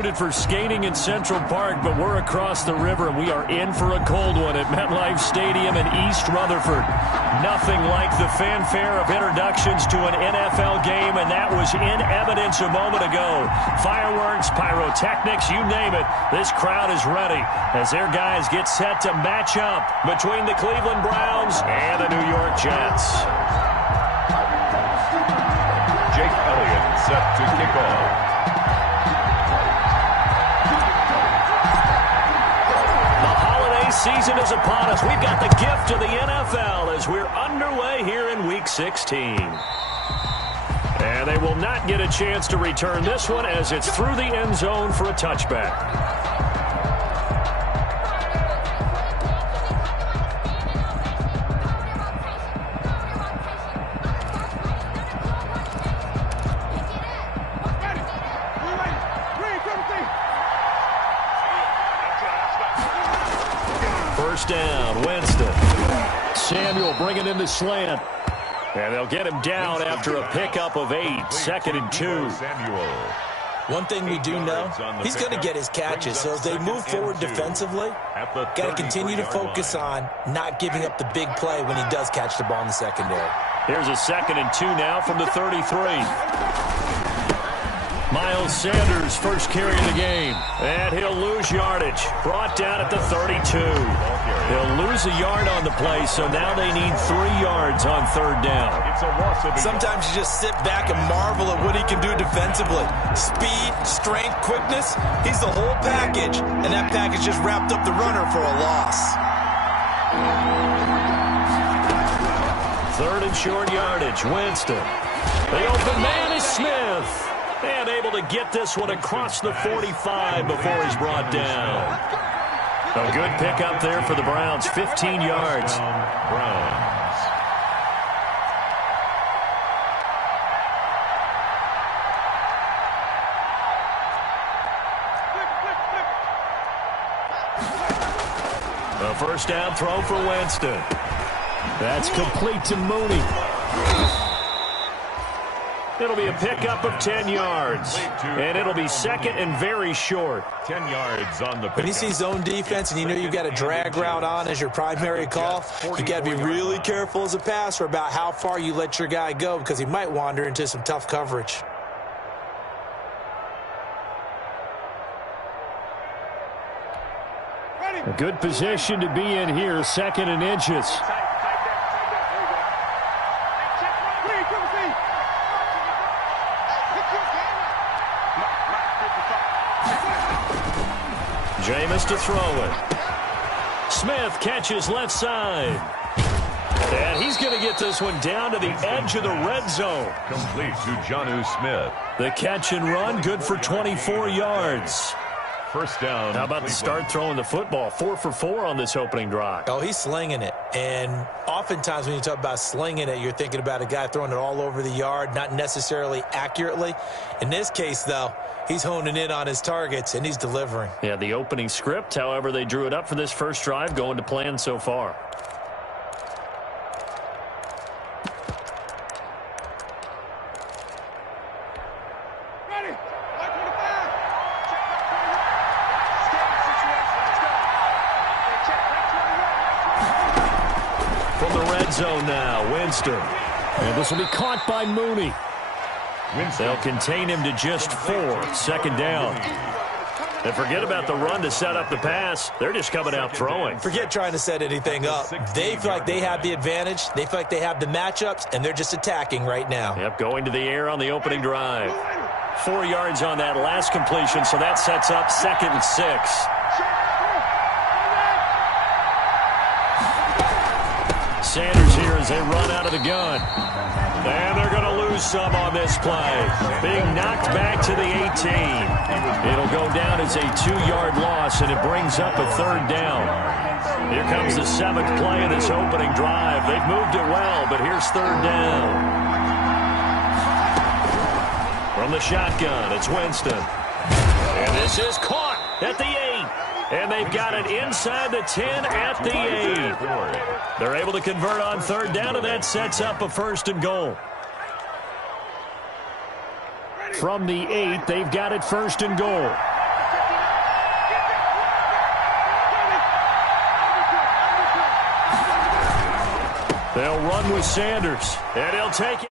For skating in Central Park, but we're across the river and we are in for a cold one at MetLife Stadium in East Rutherford. Nothing like the fanfare of introductions to an NFL game, and that was in evidence a moment ago. Fireworks, pyrotechnics, you name it. This crowd is ready as their guys get set to match up between the Cleveland Browns and the New York Jets. Jake Elliott set to kick off. Season is upon us. We've got the gift of the NFL as we're underway here in Week 16. And they will not get a chance to return this one as it's through the end zone for a touchback. First down, Winston. Samuel bringing in the slant. And they'll get him down after a pickup of 8. 2nd and 2. One thing we do know, he's going to get his catches. So as they move forward defensively, got to continue to focus on not giving up the big play when he does catch the ball in the secondary. Here's a 2nd and 2 now from the 33. Miles Sanders first carry of the game. And he'll lose yardage. Brought down at the 32. He'll lose a yard on the play, so now they need 3 yards on 3rd down. Sometimes you just sit back and marvel at what he can do defensively. Speed, strength, quickness. He's the whole package, and that package just wrapped up the runner for a loss. 3rd and short yardage. Winston. The open man is Smith. And able to get this one across the 45 before he's brought down. A good pickup there for the Browns. 15 yards. Browns. A first down throw for Winston. That's complete to Mooney. It'll be a pickup of 10 yards. And it'll be 2nd and very short. 10 yards on the pickup. When you see zone defense and you know you've got a drag route on as your primary call, you got to be really careful as a passer about how far you let your guy go because he might wander into some tough coverage. A good position to be in here, 2nd and inches. Jameis to throw it. Smith catches left side. And he's going to get this one down to the edge of the red zone. Complete to Jonnu Smith. The catch and run, good for 24 yards. First down. How about the start throwing the football? 4 for 4 on this opening drive. Oh, he's slinging it. And oftentimes when you talk about slinging it, you're thinking about a guy throwing it all over the yard, not necessarily accurately. In this case, though, he's honing in on his targets, and he's delivering. Yeah, the opening script, however, they drew it up for this first drive, going to plan so far. From the red zone now, Winston. And this will be caught by Mooney. They'll contain him to just 4. 2nd down. And forget about the run to set up the pass. They're just coming out throwing. Forget trying to set anything up. They feel like they have the advantage. They feel like they have the matchups, and they're just attacking right now. Yep, going to the air on the opening drive. 4 yards on that last completion, so that sets up 2nd and 6. Sanders here as they run out of the gun. And they're going to lose some on this play. Being knocked back to the 18. It'll go down as a 2-yard loss, and it brings up a 3rd down. Here comes the 7th play of this opening drive. They've moved it well, but here's 3rd down. From the shotgun, it's Winston. And this is caught at the 8. And they've got it inside the 10 at the 8. They're able to convert on 3rd down, and that sets up a 1st and goal. From the 8, they've got it 1st and goal. They'll run with Sanders, and he'll take it.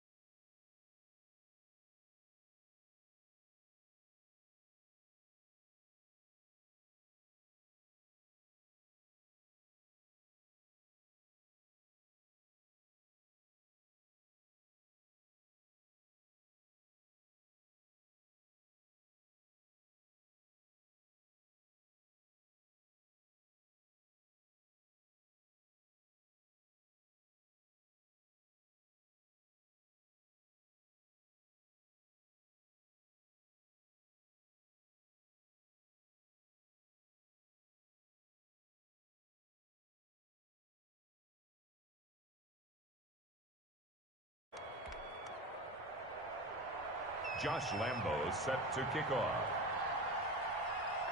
Josh Lambo set to kick off.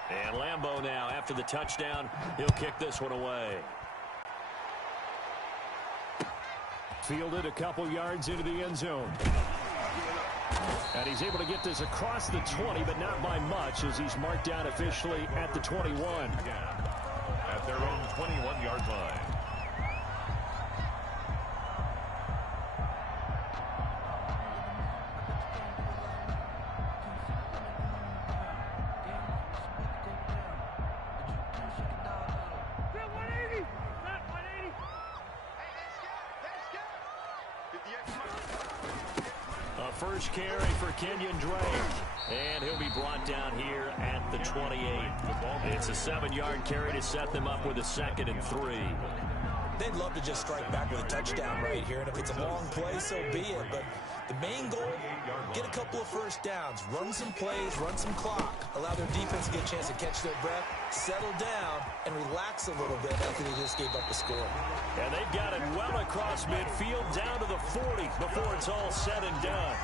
And Lambo now, after the touchdown, he'll kick this one away. Fielded a couple yards into the end zone. And he's able to get this across the 20, but not by much, as he's marked down officially at the 21. At their own 21-yard line. First carry for Kenyon Drake, and he'll be brought down here at the 28. It's a 7-yard carry to set them up with a 2nd and 3. They'd love to just strike back with a touchdown right here, and if it's a long play, so be it. But the main goal, get a couple of first downs, run some plays, run some clock, allow their defense to get a chance to catch their breath, settle down, and relax a little bit after they just gave up the score. And they've got it well across midfield down to the 40 before it's all said and done.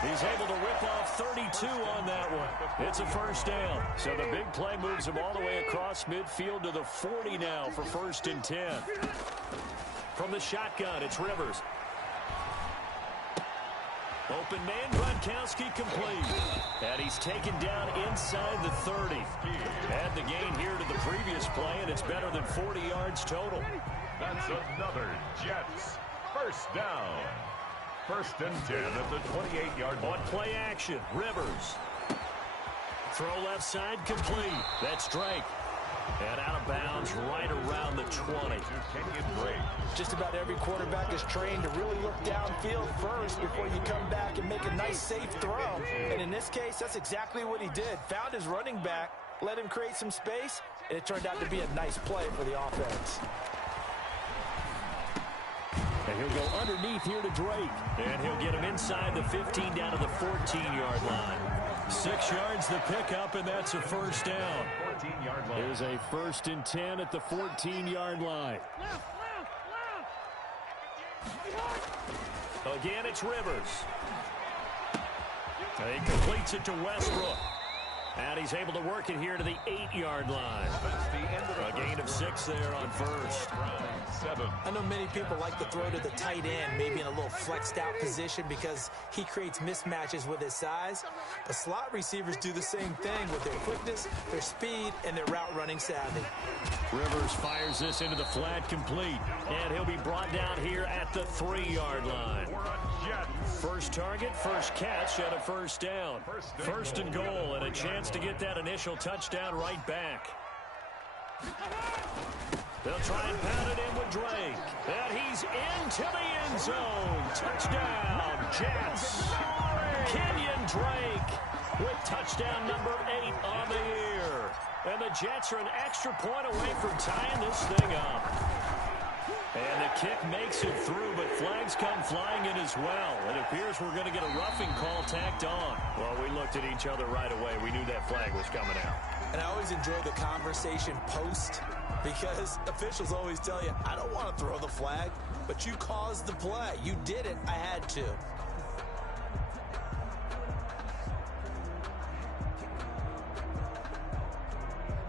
He's able to rip off 32 on that one. It's a first down. So the big play moves him all the way across midfield to the 40 now for 1st and 10. From the shotgun, it's Rivers. Open man, Gronkowski complete. And he's taken down inside the 30. Add the gain here to the previous play, and it's better than 40 yards total. That's another Jets first down. 1st and 10 at the 28-yard line. On play action, Rivers. Throw left side complete. That's Drake. And out of bounds right around the 20. Just about every quarterback is trained to really look downfield first before you come back and make a nice, safe throw. And in this case, that's exactly what he did. Found his running back, let him create some space, and it turned out to be a nice play for the offense. And he'll go underneath here to Drake. And he'll get him inside the 15 down to the 14-yard line. 6 yards the pickup, and that's a first down. 14-yard line. Here's a 1st and 10 at the 14-yard line. Again, it's Rivers. He completes it to Westbrook. And he's able to work it here to the 8-yard line. A gain of 6 there on first. I know many people like to throw to the tight end, maybe in a little flexed out position because he creates mismatches with his size. But slot receivers do the same thing with their quickness, their speed, and their route running savvy. Rivers fires this into the flat complete. And he'll be brought down here at the 3-yard line. First target, first catch, and a first down. 1st and goal, and a chance to get that initial touchdown right back. They'll try and pound it in with Drake. And he's into the end zone. Touchdown, Jets. Kenyon Drake with touchdown number 8 on the year. And the Jets are an extra point away from tying this thing up. And the kick makes it through, but flags come flying in as well. It appears we're going to get a roughing call tacked on. Well, we looked at each other right away. We knew that flag was coming out. And I always enjoy the conversation post because officials always tell you, I don't want to throw the flag, but you caused the play. You did it. I had to.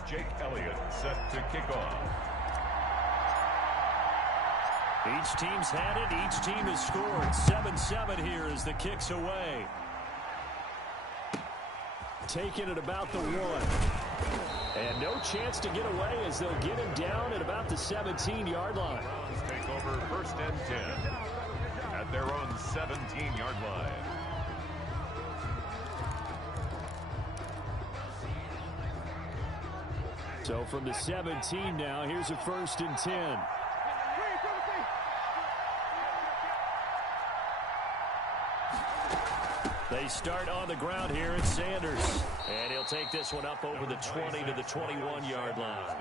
Jake Elliott set to kick off. Each team's had it. Each team has scored. 7-7 here as the kick's away. Taking it about the 1. And no chance to get away as they'll get him down at about the 17-yard line. over 1st and 10 at their own 17-yard line. So from the 17 now, here's a 1st and 10. They start on the ground here. It's Sanders. And he'll take this one up over the 20 to the 21-yard line.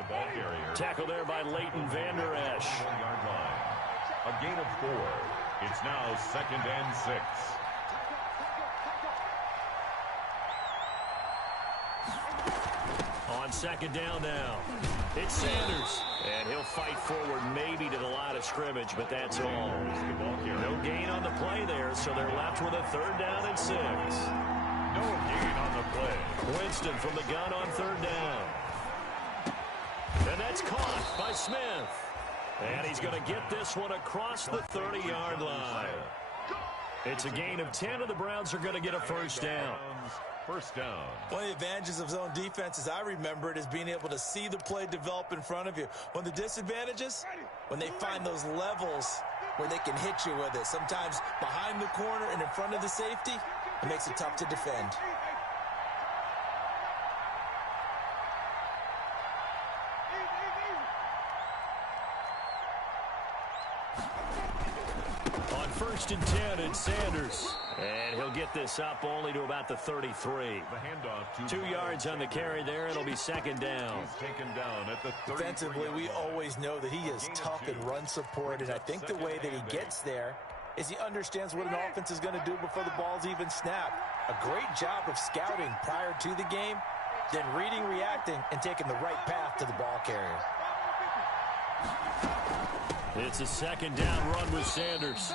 Tackle there by Leighton Vander Esch. A gain of 4. It's now 2nd and 6. On 2nd down now, it's Sanders. And he'll fight forward maybe to the line of scrimmage, but that's all. No gain on the play there, so they're left with a 3rd down and 6. No gain on the play. Winston from the gun on 3rd down. And that's caught by Smith. And he's going to get this one across the 30-yard line. It's a gain of 10, and the Browns are going to get a 1st down. 1st down. One of the advantages of zone defense, as I remember it, is being able to see the play develop in front of you. One of the disadvantages, when they find those levels where they can hit you with it. Sometimes behind the corner and in front of the safety, it makes it tough to defend. On 1st and 10, it's Sanders. And he'll get this up only to about the 33. The handoff 2 yards on the carry there. It'll be 2nd down. He's taken down at the 33. Defensively, we always know that he is tough in run support, and I think the way that he gets there is he understands what an offense is going to do before the ball's even snapped. A great job of scouting prior to the game, then reading, reacting, and taking the right path to the ball carrier. It's a 2nd down run with Sanders.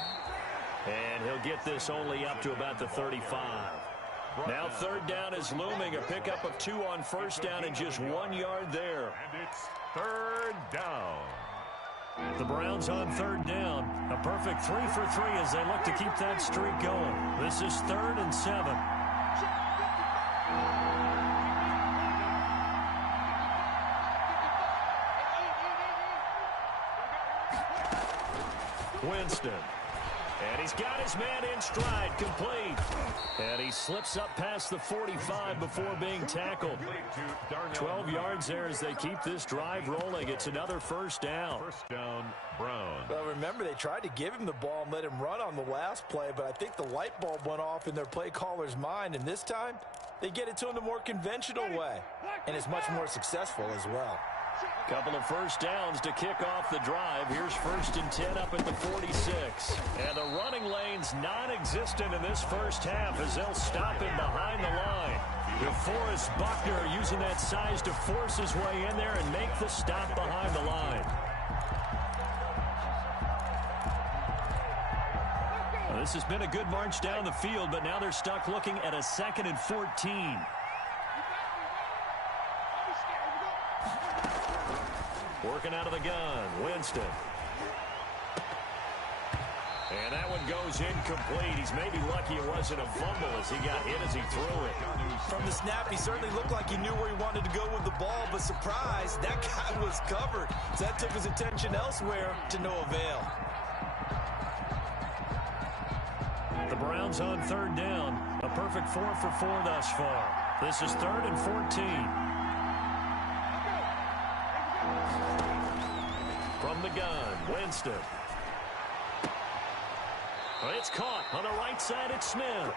And he'll get this only up to about the 35. Now 3rd down is looming. A pickup of 2 on 1st down and just 1 yard there. And it's 3rd down. The Browns on 3rd down. A perfect 3 for 3 as they look to keep that streak going. This is 3rd and 7. Winston. And he's got his man in stride, complete. And he slips up past the 45 before being tackled. 12 yards there as they keep this drive rolling. It's another 1st down. 1st down, Brown. Well, remember, they tried to give him the ball and let him run on the last play, but I think the light bulb went off in their play caller's mind, and this time they get it to him the more conventional way, and it's much more successful as well. Couple of 1st downs to kick off the drive. Here's 1st and 10 up at the 46. And the running lane's non-existent in this 1st half as they'll stop him behind the line. DeForest Buckner using that size to force his way in there and make the stop behind the line. Well, this has been a good march down the field, but now they're stuck looking at a 2nd and 14. Working out of the gun, Winston. And that one goes incomplete. He's maybe lucky it wasn't a fumble as he got hit as he threw it. From the snap, he certainly looked like he knew where he wanted to go with the ball, but surprise, that guy was covered. So that took his attention elsewhere to no avail. The Browns on 3rd down. A perfect 4 for 4 thus far. This is 3rd and 14. From the gun, Winston. It's caught on the right side at Smith.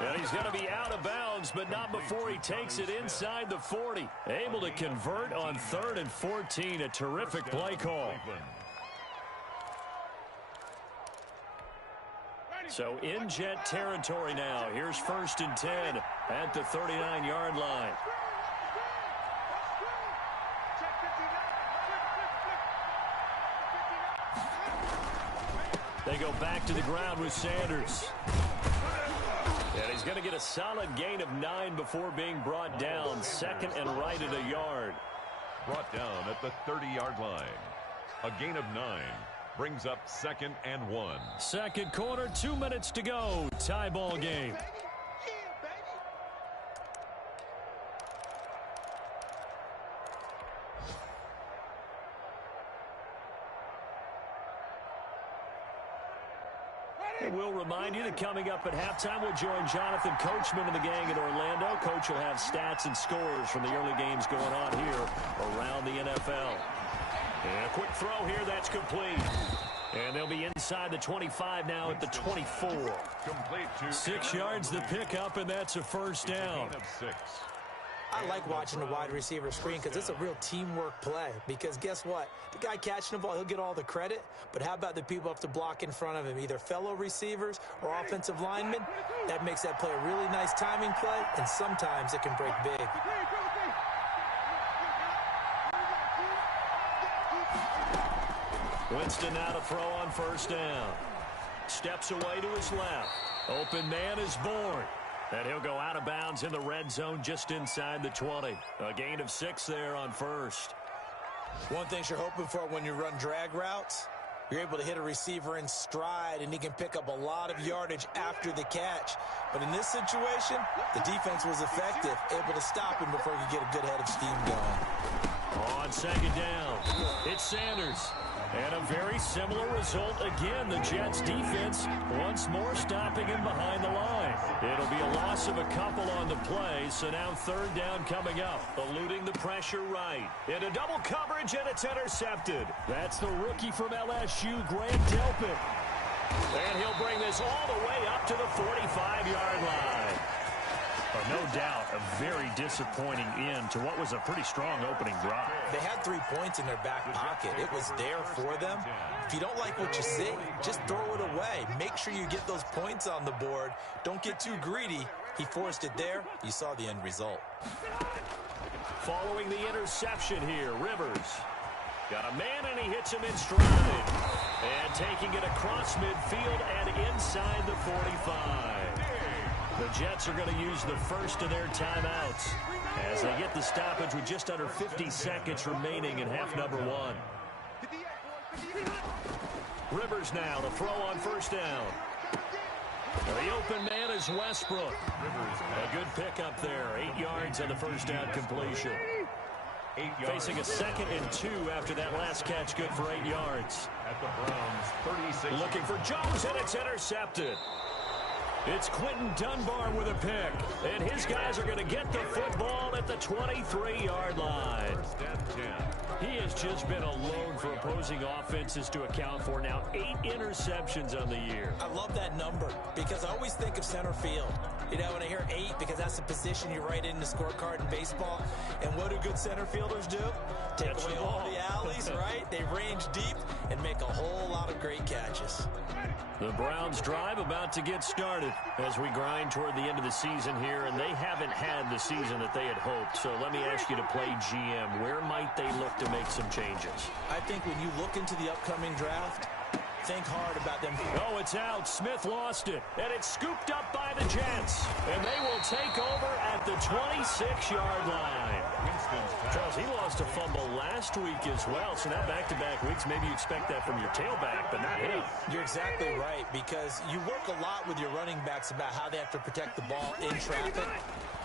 And he's going to be out of bounds, but not before he takes it inside the 40. Able to convert on 3rd and 14. A terrific play call. So in Jet territory now. Here's 1st and 10 at the 39-yard line. They go back to the ground with Sanders. And he's going to get a solid gain of 9 before being brought down. 2nd and right at a yard. Brought down at the 30-yard line. A gain of 9 brings up 2nd and 1. Second quarter, 2 minutes to go. Tie ball game. will remind you that coming up at halftime, we'll join Jonathan Coachman and the gang in Orlando. Coach will have stats and scores from the early games going on here around the NFL. And a quick throw here, that's complete. And they'll be inside the 25 now at the 24. 6 yards the pickup, and that's a first down. I like watching the wide receiver screen because it's a real teamwork play. Because guess what? The guy catching the ball, he'll get all the credit. But how about the people up to block in front of him, either fellow receivers or offensive linemen? That makes that play a really nice timing play, and sometimes it can break big. Winston now to throw on first down. Steps away to his left. Open man is born. And he'll go out of bounds in the red zone just inside the 20. A gain of 6 there on first. One thing you're hoping for when you run drag routes, you're able to hit a receiver in stride, and he can pick up a lot of yardage after the catch. But in this situation, the defense was effective, able to stop him before he could get a good head of steam going. On second down, it's Sanders. And a very similar result again. The Jets defense once more stopping him behind the line. It'll be a loss of a couple on the play, so now third down coming up. Eluding the pressure right. Into double coverage, and it's intercepted. That's the rookie from LSU, Grant Delpit. And he'll bring this all the way up to the 45-yard line. No doubt a very disappointing end to what was a pretty strong opening drive. They had 3 points in their back pocket. It was there for them. If you don't like what you see, just throw it away. Make sure you get those points on the board. Don't get too greedy. He forced it there. You saw the end result. Following the interception here, Rivers got a man, and he hits him in stride. And taking it across midfield and inside the 45. The Jets are going to use the first of their timeouts as they get the stoppage with just under 50 seconds remaining in half number 1. Rivers now to throw on first down. The open man is Westbrook. A good pickup there. 8 yards on the first down completion. Facing a 2nd and 2 after that last catch, good for 8 yards. At the Browns, 36. Looking for Jones, and it's intercepted. It's Quentin Dunbar with a pick, and his guys are going to get the football at the 23-yard line. He has just been alone for opposing offenses to account for now 8 interceptions on the year. I love that number because I always think of center field. You know, when I hear 8, because that's the position you write in the scorecard in baseball. And what do good center fielders do? Take away all the alleys, right? They range deep and make a whole lot of great catches. The Browns drive about to get started as we grind toward the end of the season here, and they haven't had the season that they had hoped. So let me ask you to play GM. Where might they look to make some changes? I think when you look into the upcoming draft, think hard about them. Oh, it's out. Smith lost it, and it's scooped up by the Jets. And they will take over at the 26-yard line. Charles, he lost a fumble last week as well, so now back-to-back weeks, maybe you expect that from your tailback, but not him. You're exactly right, because you work a lot with your running backs about how they have to protect the ball in traffic.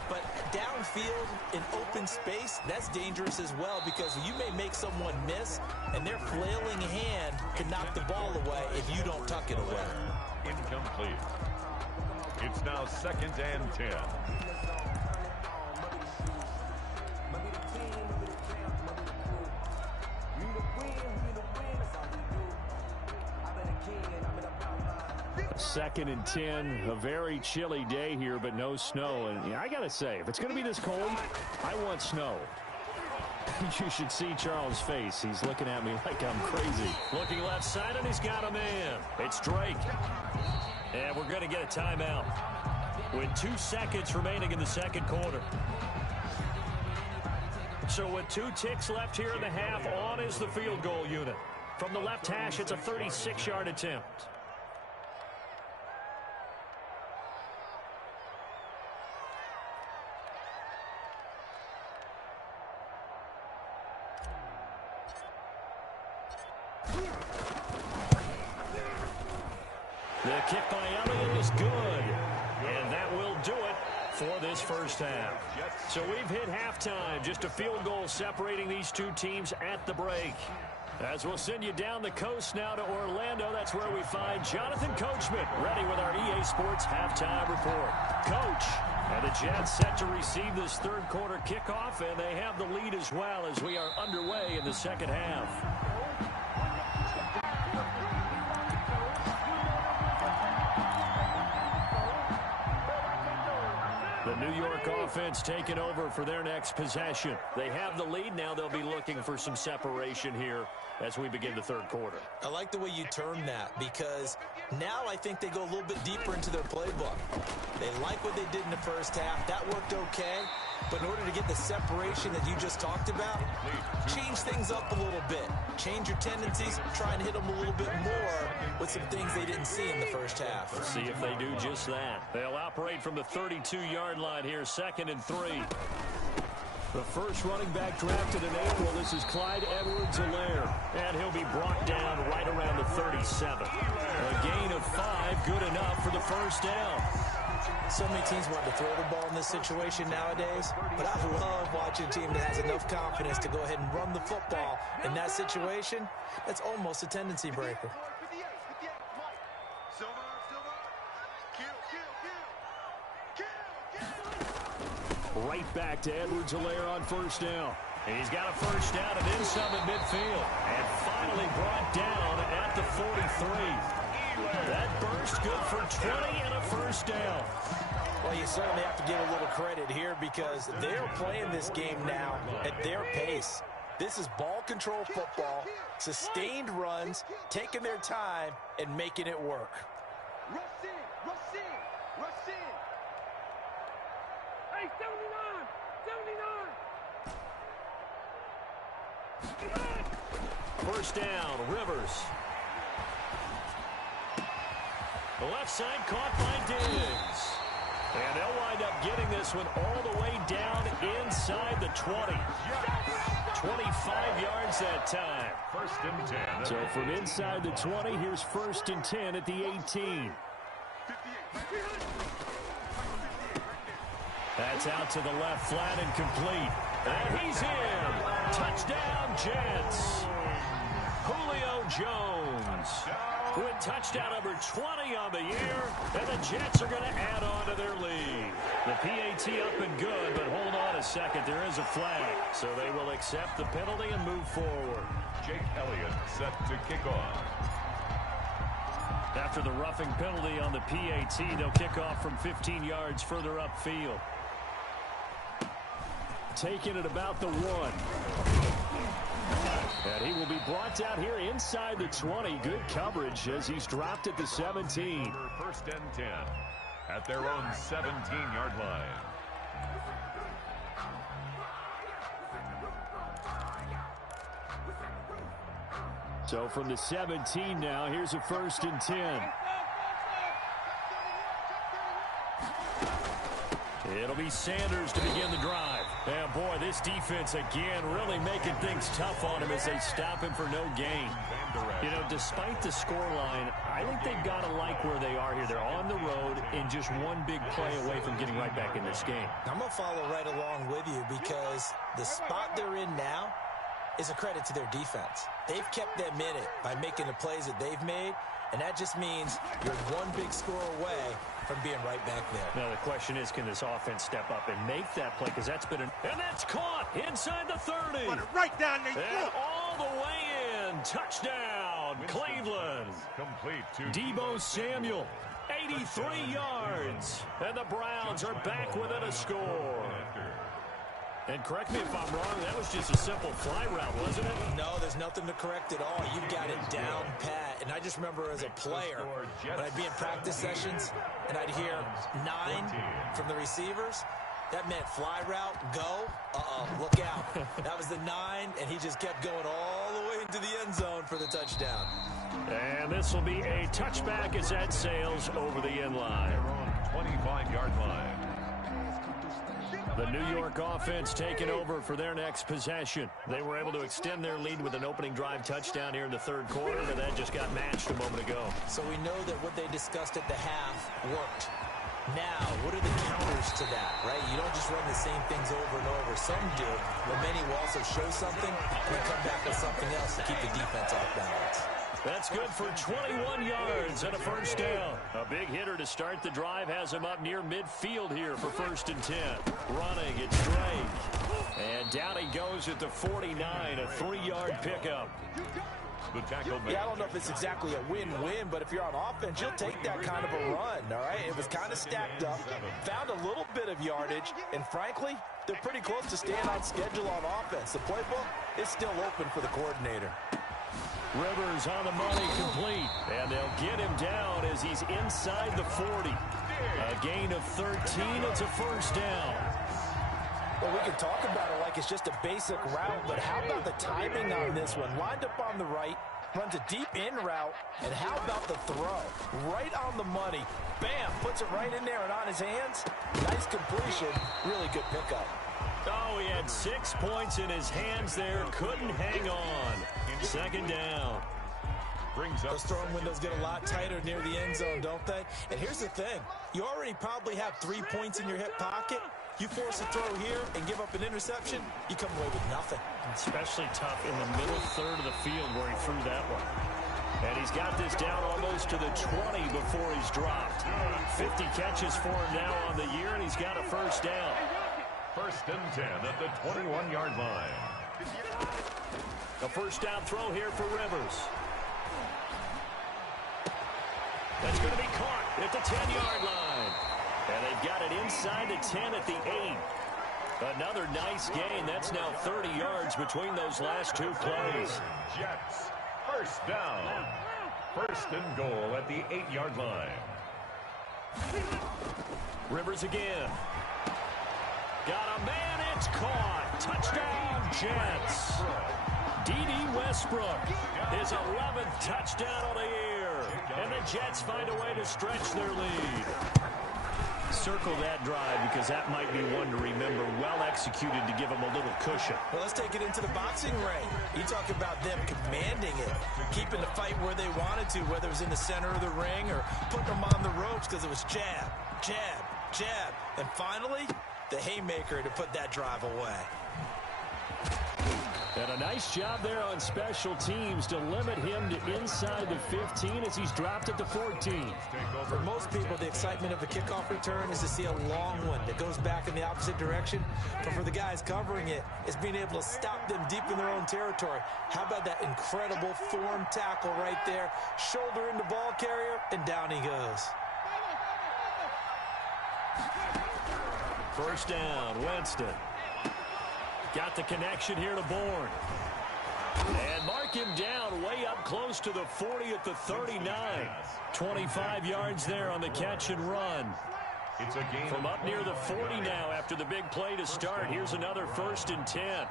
But downfield in open space, that's dangerous as well, because you may make someone miss, and their flailing hand can knock the ball away if you don't tuck it away. Incomplete. It's now 2nd and 10. Second and 10, a very chilly day here, but no snow. And I got to say, if it's going to be this cold, I want snow. You should see Charles' face. He's looking at me like I'm crazy. Looking left side, and he's got a man. It's Drake. And we're going to get a timeout with 2 seconds remaining in the second quarter. So with 2 ticks left here in the half, on is the field goal unit. From the left hash, it's a 36-yard attempt. The kick by Elliott is good, and that will do it for this first half. So we've hit halftime, just a field goal separating these two teams at the break. As we'll send you down the coast now to Orlando, that's where we find Jonathan Coachman ready with our EA Sports halftime report. Coach, and the Jets set to receive this third quarter kickoff, and they have the lead as well as we are underway in the second half. The New York offense taking over for their next possession. They have the lead. Now they'll be looking for some separation here as we begin the third quarter. I like the way you term that, because now I think they go a little bit deeper into their playbook. They like what they did in the first half. That worked okay. But in order to get the separation that you just talked about, change things up a little bit. Change your tendencies. Try and hit them a little bit more with some things they didn't see in the first half. Let's see if they do just that. They'll operate from the 32-yard line here, 2nd and 3. The first running back drafted in April. This is Clyde Edwards-Helaire. And he'll be brought down right around the 37. A gain of 5, good enough for the first down. So many teams want to throw the ball in this situation nowadays, but I love watching a team that has enough confidence to go ahead and run the football. In that situation, that's almost a tendency breaker. Right back to Edwards-Helaire on first down. And he's got a first down and then some at midfield. And finally brought down at the 43. That burst good for 20 and a first down. Well, you certainly have to give a little credit here because they're playing this game now at their pace. This is ball control football, sustained runs, taking their time, and making it work. Rush in, rush in, rush in. Hey, 79, 79. First down, Rivers. The left side caught by Diggs. And they'll wind up getting this one all the way down inside the 20. 25 yards that time. 1st and 10. So from inside the 20, here's 1st and 10 at the 18. That's out to the left, flat and complete. And he's in. Touchdown, Jets. Julio Jones with touchdown number 20 on the year, and the Jets are going to add on to their lead. The PAT up and good, but hold on a second. There is a flag, so they will accept the penalty and move forward. Jake Elliott set to kick off. After the roughing penalty on the PAT, they'll kick off from 15 yards further upfield. Taking it about the 1. And he will be brought down here inside the 20. Good coverage as he's dropped at the 17. 1st and 10 at their own 17-yard line. So from the 17 now, here's a 1st and 10. It'll be Sanders to begin the drive. And boy, this defense again really making things tough on him as they stop him for no gain. You know, despite the scoreline, I think they've got to like where they are here. They're on the road and just one big play away from getting right back in this game. I'm going to follow right along with you because the spot they're in now is a credit to their defense. They've kept them in it by making the plays that they've made, and that just means you're one big score away from being right back there. Now the question is, can this offense step up and make that play? Because that's been and that's caught inside the 30. Put it right down there. And all the way in. Touchdown, Cleveland. Complete to Deebo Samuel, 83 yards. And the Browns are back within a score. And correct me if I'm wrong, that was just a simple fly route, wasn't it? No, there's nothing to correct at all. You've got it down pat. And I just remember as a player, when I'd be in practice sessions and I'd hear 9 from the receivers, that meant fly route, go, look out. That was the 9, and he just kept going all the way into the end zone for the touchdown. And this will be a touchback as that sails over the end line. 25-yard line. The New York offense taking over for their next possession. They were able to extend their lead with an opening drive touchdown here in the third quarter, but that just got matched a moment ago. So we know that what they discussed at the half worked. Now, what are the counters to that, right? You don't just run the same things over and over. Some do, but many will also show something and then come back with something else to keep the defense off balance. That's good for 21 yards and a first down. A big hitter to start the drive has him up near midfield here for 1st and 10. Running, it's Drake. And down he goes at the 49, a 3-yard pickup. The tackle Yeah, I don't know if it's exactly a win-win, but if you're on offense, you'll take that kind of a run, all right? It was kind of stacked up, found a little bit of yardage, and frankly, they're pretty close to staying on schedule on offense. The playbook is still open for the coordinator. Rivers on the money, complete. And they'll get him down as he's inside the 40. A gain of 13. It's a first down. Well, we can talk about it like it's just a basic route, but how about the timing on this one? Lined up on the right, runs a deep in route, and how about the throw? Right on the money. Bam! Puts it right in there and on his hands. Nice completion. Really good pickup. Oh, he had 6 points in his hands there. Couldn't hang on. 2nd down. Those throwing windows get a lot tighter near the end zone, don't they? And here's the thing. You already probably have 3 points in your hip pocket. You force a throw here and give up an interception, you come away with nothing. Especially tough in the middle third of the field where he threw that one. And he's got this down almost to the 20 before he's dropped. 50 catches for him now on the year, and he's got a first down. 1st and 10 at the 21-yard line. A first down throw here for Rivers. That's going to be caught at the 10-yard line. And they've got it inside the 10 at the 8. Another nice gain. That's now 30 yards between those last 2 plays. Jets, 1st down. 1st and goal at the 8-yard line. Rivers again. Got a man, it's caught. Touchdown, Jets. D.D. Westbrook, his 11th touchdown of the year. And the Jets find a way to stretch their lead. Circle that drive because that might be one to remember. Well executed to give them a little cushion. Well, let's take it into the boxing ring. You talk about them commanding it, keeping the fight where they wanted to, whether it was in the center of the ring or putting them on the ropes because it was jab, jab, jab. And finally, the haymaker to put that drive away. And a nice job there on special teams to limit him to inside the 15 as he's dropped at the 14. For most people, the excitement of a kickoff return is to see a long one that goes back in the opposite direction. But for the guys covering it, it's being able to stop them deep in their own territory. How about that incredible form tackle right there? Shoulder into ball carrier, and down he goes. First down, Winston. Got the connection here to Bourne. And mark him down way up close to the 40 at the 39. 25 yards there on the catch and run. It's a gain from up near the 40 now after the big play to start. Here's another 1st and 10.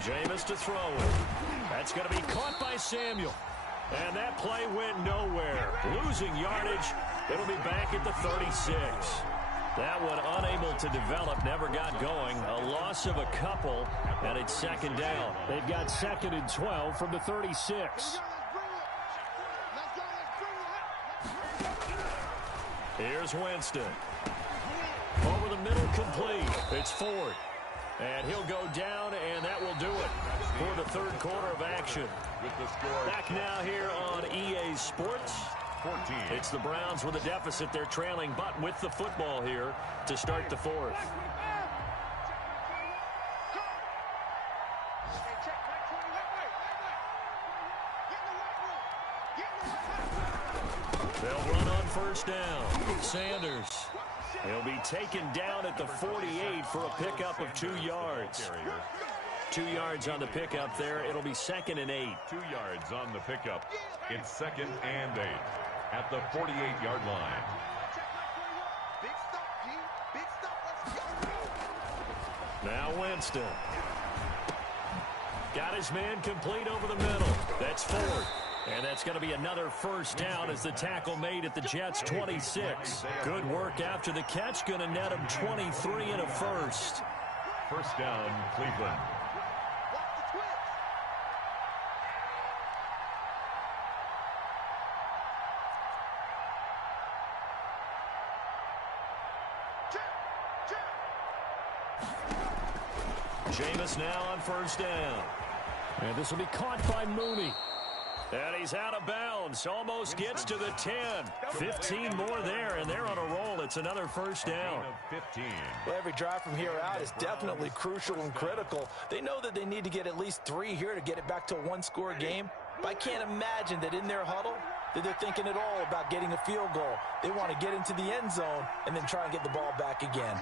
Jameis to throw it. That's going to be caught by Samuel. And that play went nowhere. Losing yardage. It'll be back at the 36. That one unable to develop, never got going. A loss of a couple, and it's 2nd down. They've got 2nd and 12 from the 36. Here's Winston. Over the middle, complete. It's Ford. And he'll go down, and that will do it for the 3rd quarter of action. with the score. Back now here on EA Sports. 14. It's the Browns with a deficit. They're trailing, but with the football here to start the 4th. They'll run on first down. Sanders. He'll be taken down at the 48 for a pickup of 2 yards. 2 yards on the pickup there. It'll be 2nd and 8. 2 yards on the pickup. It's 2nd and 8 at the 48-yard line. Now Winston. Got his man complete over the middle. That's Ford. And that's going to be another first down as the tackle made at the Jets' 26. Good work after the catch. Going to net him 23 and a first. First down, Cleveland. Jameis now on first down. And this will be caught by Mooney. And he's out of bounds. Almost gets to the 10. 15 more there, and they're on a roll. It's another first down. Well, every drive from here out is definitely crucial and critical. They know that they need to get at least 3 here to get it back to a one-score game. But I can't imagine that in their huddle that they're thinking at all about getting a field goal. They want to get into the end zone and then try and get the ball back again.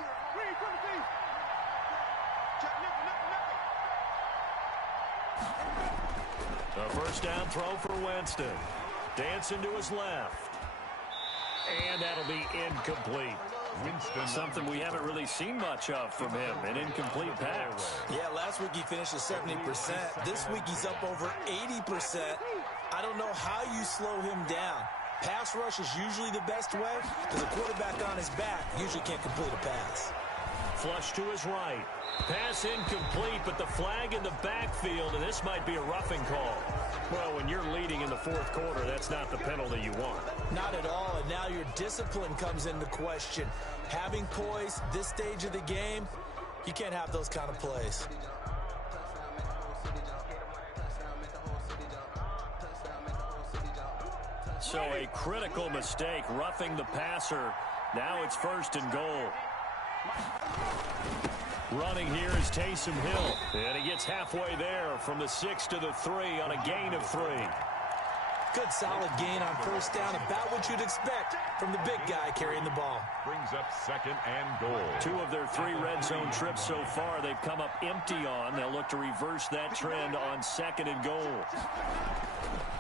A first down throw for Winston. Dancing to his left. And that'll be incomplete. Something we haven't really seen much of from him, an incomplete pass. Yeah, last week he finished at 70%. This week he's up over 80%. I don't know how you slow him down. Pass rush is usually the best way because a quarterback on his back usually can't complete a pass. Flush to his right. Pass incomplete, but the flag in the backfield, and this might be a roughing call. Well, when you're leading in the fourth quarter, that's not the penalty you want. Not at all, and now your discipline comes into question. Having poise this stage of the game, you can't have those kind of plays. So a critical mistake, roughing the passer. Now it's first and goal. Running here is Taysom Hill. And he gets halfway there from the 6 to the 3 on a gain of 3. Good solid gain on first down, about what you'd expect from the big guy carrying the ball. Brings up second and goal. 2 of their 3 red zone trips so far they've come up empty on. They'll look to reverse that trend on second and goal.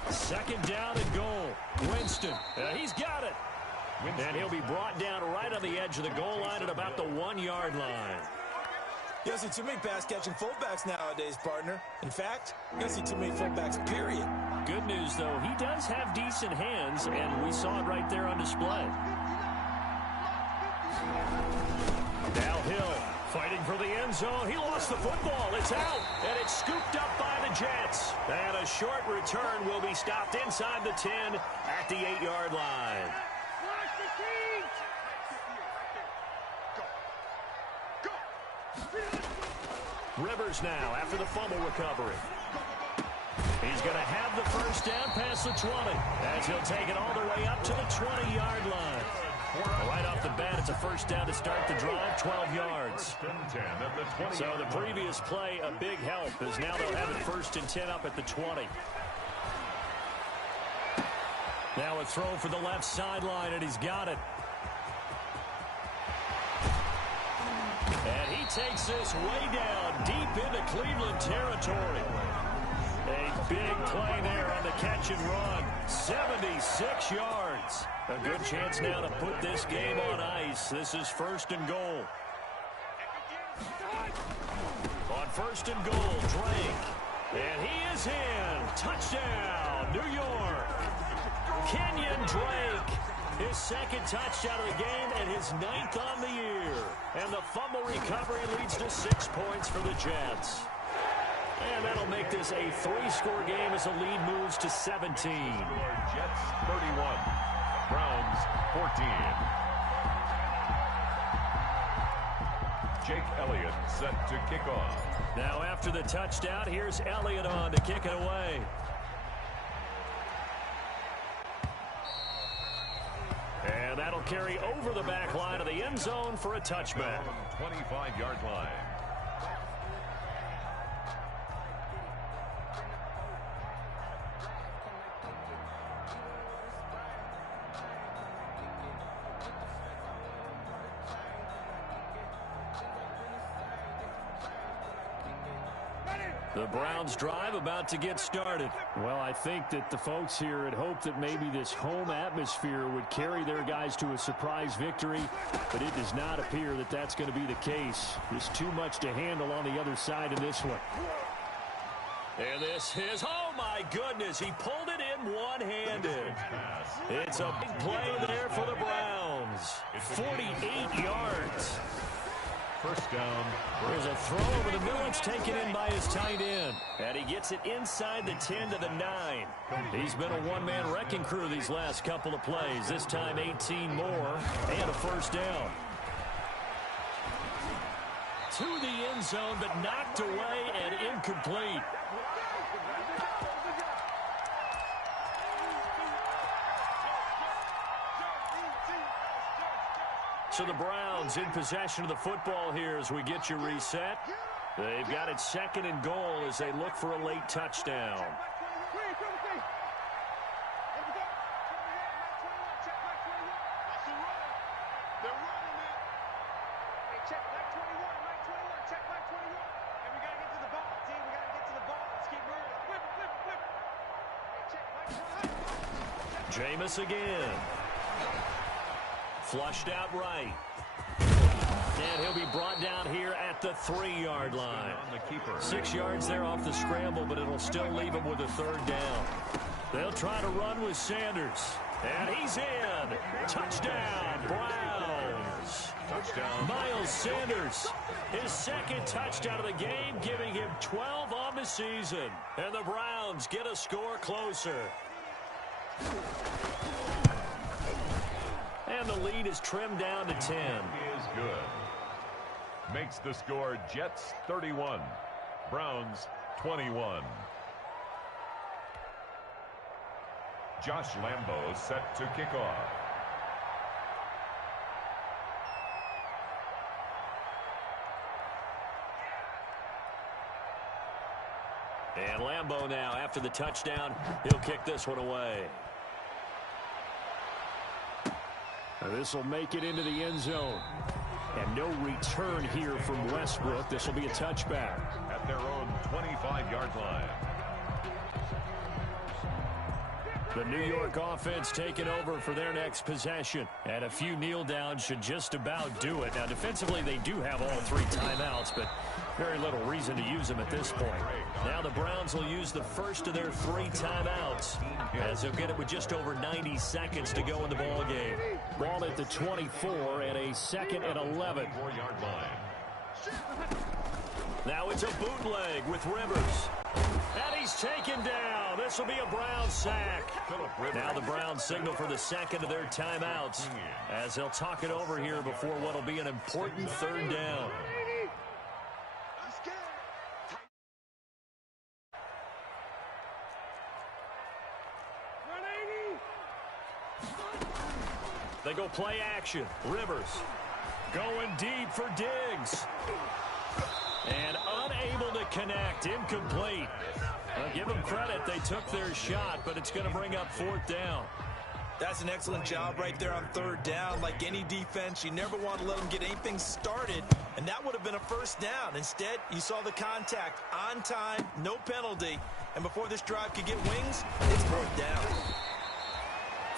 Second down and goal. Winston. He's got it. And he'll be brought down right on the edge of the goal line at about the 1-yard line. You don't see too many pass-catching fullbacks nowadays, partner. In fact, you don't see too many fullbacks, period. Good news, though, he does have decent hands, and we saw it right there on display. Now Hill fighting for the end zone. He lost the football. It's out, and it's scooped up by the Jets. And a short return will be stopped inside the 10 at the 8-yard line. Rivers now after the fumble recovery. He's going to have the first down past the 20 as he'll take it all the way up to the 20-yard line. Right off the bat, it's a first down to start the drive, 12 yards. So the previous play, a big help, as now they'll have it first and 10 up at the 20. Now a throw for the left sideline, and he's got it. And he takes this way down, deep into Cleveland territory. A big play there on the catch and run. 76 yards. A good chance now to put this game on ice. This is first and goal. On first and goal, Drake. And he is in. Touchdown, New York. Kenyon Drake. His second touchdown of the game and his 9th on the year. And the fumble recovery leads to 6 points for the Jets. And that'll make this a 3-score game as the lead moves to 17. Jets 31, Browns 14. Jake Elliott set to kick off. Now after the touchdown, here's Elliott on to kick it away. And that'll carry over the back line of the end zone for a touchback. 25-yard line. The Browns drive about to get started. Well, I think that the folks here had hoped that maybe this home atmosphere would carry their guys to a surprise victory, but it does not appear that that's going to be the case. There's too much to handle on the other side of this one. And this is, oh my goodness, he pulled it in one-handed. It's a big play there for the Browns. 48 yards. First down. There's a throw over the middle. It's taken in by his tight end. And he gets it inside the 10 to the 9. He's been a one-man wrecking crew these last couple of plays. This time 18 more and a first down. to the end zone, but knocked away and incomplete. So the Browns in possession of the football here as we get you reset. They've got it second and goal as they look for a late touchdown. Jameis again. Flushed out right. And he'll be brought down here at the 3-yard line. 6 yards there off the scramble, but it'll still leave him with a third down. They'll try to run with Sanders. And he's in. Touchdown, Browns. Touchdown. Miles Sanders, his second touchdown of the game, giving him 12 on the season. And the Browns get a score closer. And the lead is trimmed down to 10. Is good. Makes the score Jets 31, Browns 21. Josh Lambo set to kick off. And Lambo now, after the touchdown, he'll kick this one away. This will make it into the end zone. And no return here from Westbrook. This will be a touchback. At their own 25-yard line. The New York offense taking over for their next possession. And a few kneel downs should just about do it. Now, defensively, they do have all 3 timeouts, but very little reason to use them at this point. Now the Browns will use the first of their 3 timeouts, as they'll get it with just over 90 seconds to go in the ball game. Ball at the 24 and a 2nd and 11. 4-yard line. Now it's a bootleg with Rivers. And he's taken down. This will be a Browns sack. Now the Browns signal for the 2nd of their timeouts, as they'll talk it over here before what will be an important 3rd down. They go play action. Rivers going deep for Diggs. And unable to connect. Incomplete. Well, give them credit. They took their shot, but it's going to bring up 4th down. That's an excellent job right there on 3rd down. Like any defense, you never want to let them get anything started, and that would have been a 1st down. Instead, you saw the contact on time, no penalty, and before this drive could get wings, it's 4th down.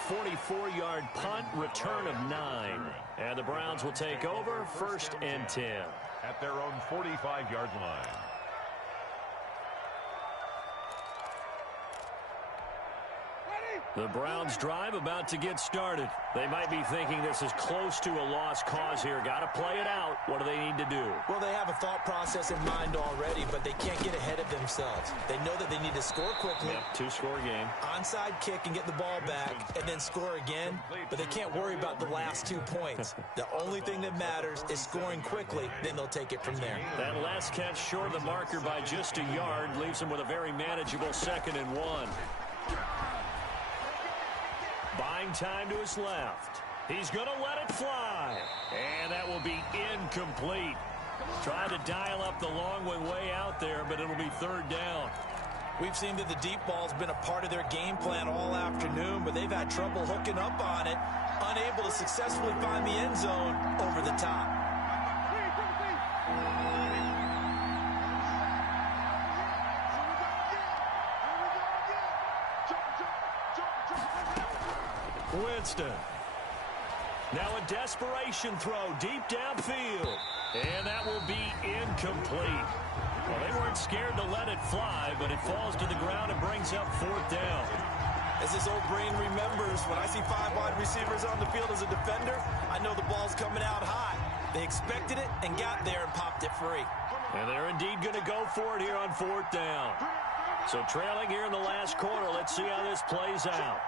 44-yard punt, return of 9. And the Browns will take over, 1st and 10. At their own 45-yard line. The Browns drive about to get started. They might be thinking this is close to a lost cause here. Got to play it out. What do they need to do? Well, they have a thought process in mind already, but they can't get ahead of themselves. They know that they need to score quickly. Yep, 2-score game. Onside kick and get the ball back and then score again, but they can't worry about the last 2 points. The only thing that matters is scoring quickly, then they'll take it from there. That last catch short of the marker by just a yard leaves them with a very manageable 2nd and 1. Buying time to his left. He's going to let it fly. And that will be incomplete. Trying to dial up the long way out there, but it'll be 3rd down. We've seen that the deep ball's been a part of their game plan all afternoon, but they've had trouble hooking up on it, unable to successfully find the end zone over the top. Winston. Now a desperation throw deep downfield. And that will be incomplete. Well, they weren't scared to let it fly, but it falls to the ground and brings up 4th down. As his old brain remembers, when I see 5 wide receivers on the field as a defender, I know the ball's coming out high. They expected it and got there and popped it free. And they're indeed going to go for it here on 4th down. So trailing here in the last quarter, let's see how this plays out.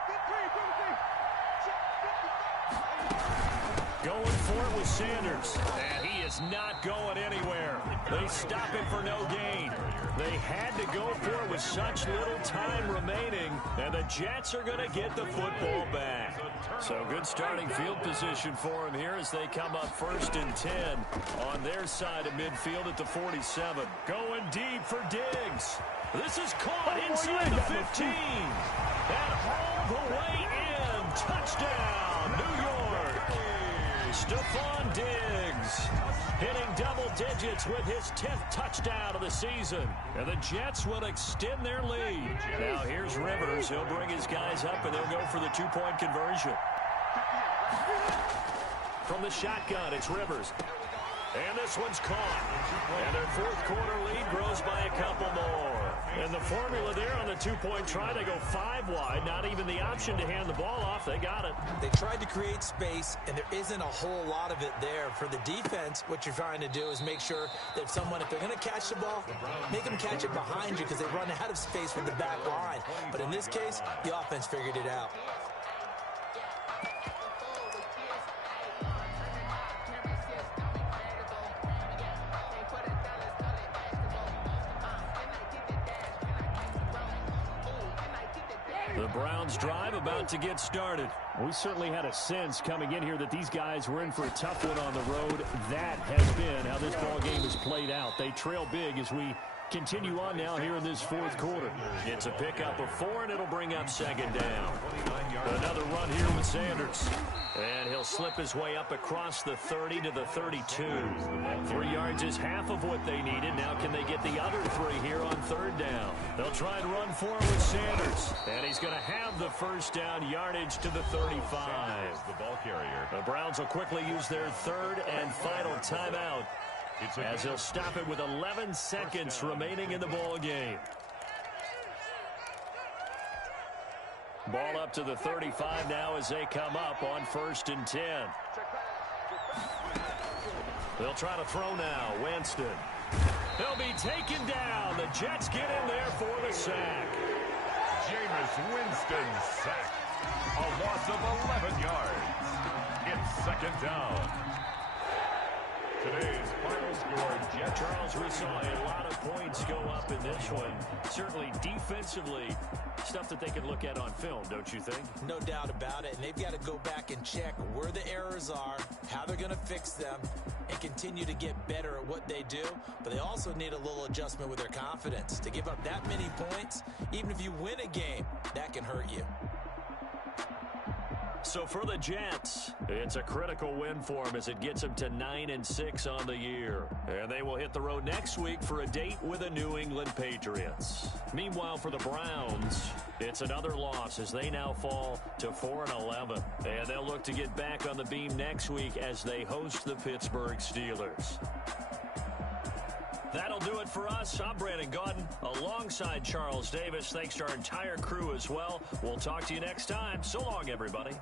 Going for it with Sanders. And he is is not going anywhere. They stop it for no gain. They had to go for it with such little time remaining, and the Jets are going to get the football back. So good starting field position for them here as they come up 1st and 10 on their side of midfield at the 47. Going deep for Diggs. This is caught inside the 15. And all the way in. Touchdown, New York. Stephon Diggs hitting double digits with his 10th touchdown of the season. And the Jets will extend their lead. Now here's Rivers. He'll bring his guys up, and they'll go for the two-point conversion. From the shotgun, it's Rivers. And this one's caught. And their fourth quarter lead grows by a couple more. And the formula there on the two-point try, they go 5 wide. Not even the option to hand the ball off. They got it. They tried to create space, and there isn't a whole lot of it there. For the defense, what you're trying to do is make sure that someone, if they're going to catch the ball, make them catch it behind you because they run out of space with the back line. But in this case, the offense figured it out. The Browns drive about to get started. We certainly had a sense coming in here that these guys were in for a tough one on the road. That has been how this ball game has played out. They trail big as we continue on now here in this fourth quarter. It's a pickup of 4, and it'll bring up 2nd down. Another run here with Sanders. And he'll slip his way up across the 30 to the 32. 3 yards is half of what they needed. Now can they get the other 3 here on 3rd down? They'll try and run for him with Sanders. And he's going to have the first down, yardage to the 35. The ball carrier. The Browns will quickly use their 3rd and final timeout as he'll stop it with 11 seconds remaining in the ball game. Ball up to the 35 now as they come up on 1st and 10. They'll try to throw now. Winston. He'll be taken down. The Jets get in there for the sack. Jameis Winston sacked. A loss of 11 yards. It's 2nd down. Today's final score, Jets. Charles, we saw a lot of points go up in this one. Certainly defensively, stuff that they can look at on film, don't you think? No doubt about it. And they've got to go back and check where the errors are, how they're going to fix them, and continue to get better at what they do. But they also need a little adjustment with their confidence. To give up that many points, even if you win a game, that can hurt you. So for the Jets, it's a critical win for them as it gets them to 9-6 on the year. And they will hit the road next week for a date with the New England Patriots. Meanwhile, for the Browns, it's another loss as they now fall to 4-11. And they'll look to get back on the beam next week as they host the Pittsburgh Steelers. That'll do it for us. I'm Brandon Gaudin alongside Charles Davis. Thanks to our entire crew as well. We'll talk to you next time. So long, everybody.